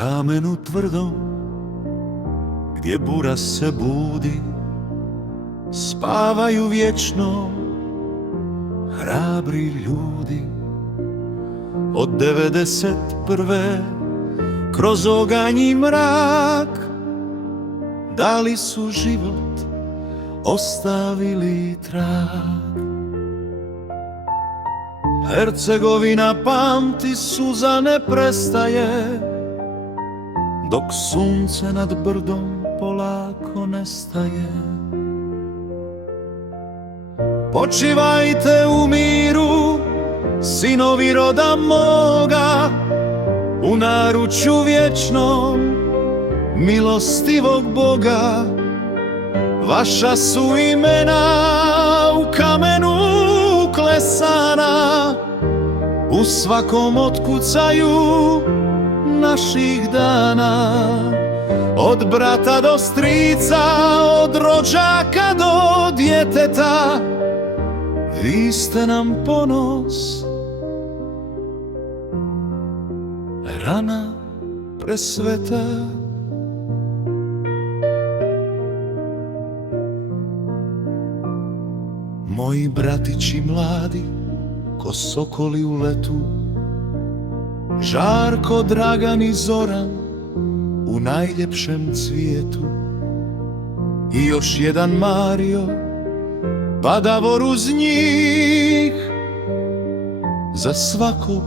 kamenu tvrdom, gdje bura se budi, spavaju vječno hrabri ljudi. Od 91. kroz oganj i mrak dali su život, ostavili trag. Hercegovina pamti, suza ne prestaje, dok sunce nad brdom polako nestaje. Počivajte u miru, sinovi roda moga, u naručju vječnom milostivog Boga. Vaša su imena u kamenu uklesana, u svakom otkucaju naših dana. Od brata do strica, od rođaka do djeteta, vi ste nam ponos, rana presveta. Moji bratići mladi, ko sokoli u letu, Žarko, Dragan i Zoran u najljepšem cvijetu, i još jedan Mario, pa Davor uz njih. Za svakog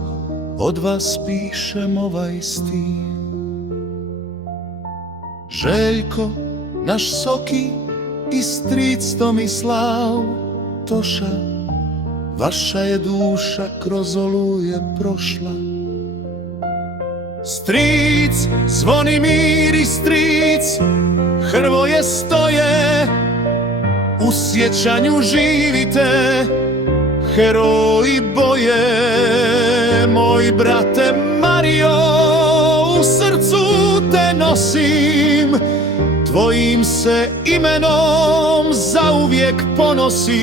od vas pišem ovaj stih. Željko, naš Soki i stric Tomislav, Toša, vaša je duša kroz oluje prošla. Stric Zvonimir i stric Hrvoje stoje, u sjećanju živite, heroji boje. Moj brate Mario, u srcu te nosim, tvojim se imenom zauvijek ponosim.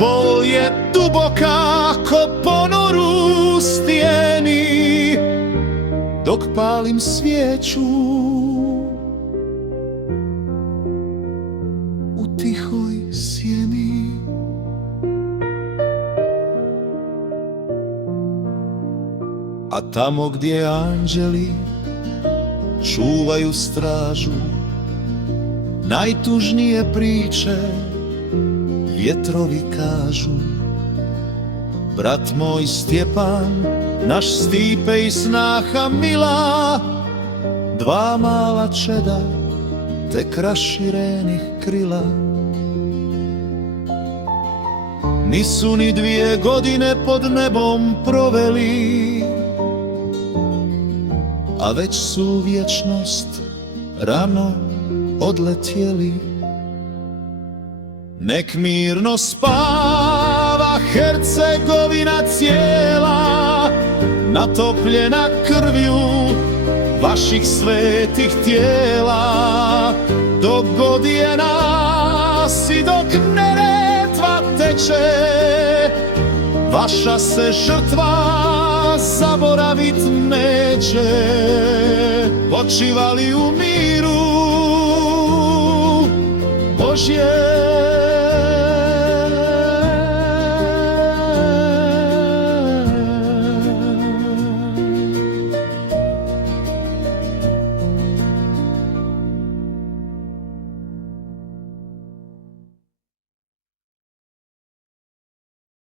Bol je duboka ko ponor u stijeni, dok palim svijeću u tihoj sjeni. A tamo gdje anđeli čuvaju stražu, najtužnije priče vjetrovi kažu. Brat moj Stjepan, naš Stipe i snaha Mila, dva mala čeda tek raširenih krila. Nisu ni 2 godine pod nebom proveli, a već su u vječnost rano odletjeli. Nek mirno spava Hercegovina cijela, natopljena krvju vaših svetih tijela. Dok god je nas i dok Neretva teče, vaša se žrtva zaboravit neće. Počivali u miru Božje